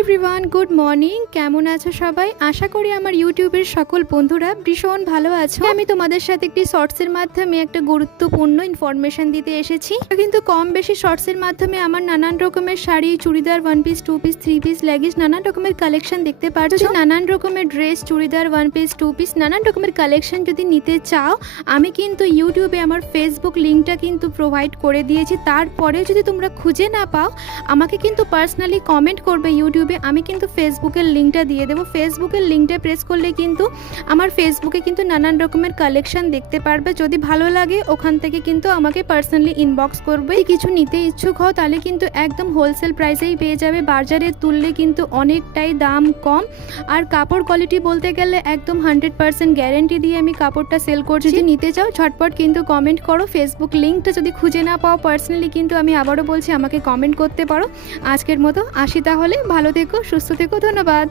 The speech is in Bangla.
Everyone, good morning. কেমন আছো সবাই? আশা করি আমার ইউটিউবের সকল বন্ধুরা ভীষণ ভালো আছো। আমি তোমাদের সাথে একটি শর্টসের মাধ্যমে একটা গুরুত্বপূর্ণ ইনফরমেশন দিতে এসেছি। কিন্তু কম বেশি শর্টসের মাধ্যমে আমার নানান রকমের sari, churidar, one piece, two piece, three piece, leggings, নানান রকমের কালেকশন দেখতে পারছো। নানান রকমের dress, churidar, one piece, two piece, নানান রকমের কালেকশন যদি নিতে চাও, আমি কিন্তু ইউটিউবে আমার ফেসবুক লিঙ্কটা কিন্তু প্রোভাইড করে দিয়েছি। তারপরেও যদি তোমরা খুঁজে না পাও, আমাকে কিন্তু পার্সোনালি কমেন্ট করবে ইউটিউবে, আমি কিন্তু ফেসবুকের লিঙ্কটা দিয়ে দেবো। ফেসবুকের লিঙ্কটা প্রেস করলে কিন্তু আমার ফেসবুকে কিন্তু নানান রকমের কালেকশন দেখতে পারবে। যদি ভালো লাগে ওখান থেকে কিন্তু আমাকে পার্সোনালি ইনবক্স করবে। কিছু নিতে ইচ্ছুক হও তাহলে কিন্তু একদম হোলসেল প্রাইসেই পেয়ে যাবে। বাজারে তুললে কিন্তু অনেকটাই দাম কম। আর কাপড় কোয়ালিটি বলতে গেলে একদম 100% গ্যারেন্টি দিয়ে আমি কাপড়টা সেল করছি। যদি নিতে চাও ঝটপট কিন্তু কমেন্ট করো। ফেসবুক লিঙ্কটা যদি খুঁজে না পাও পার্সোনালি কিন্তু আমি আবারও বলছি আমাকে কমেন্ট করতে পারো। আজকের মতো আসি তাহলে। ভালো থেকো, সুস্থ থেকো, ধন্যবাদ।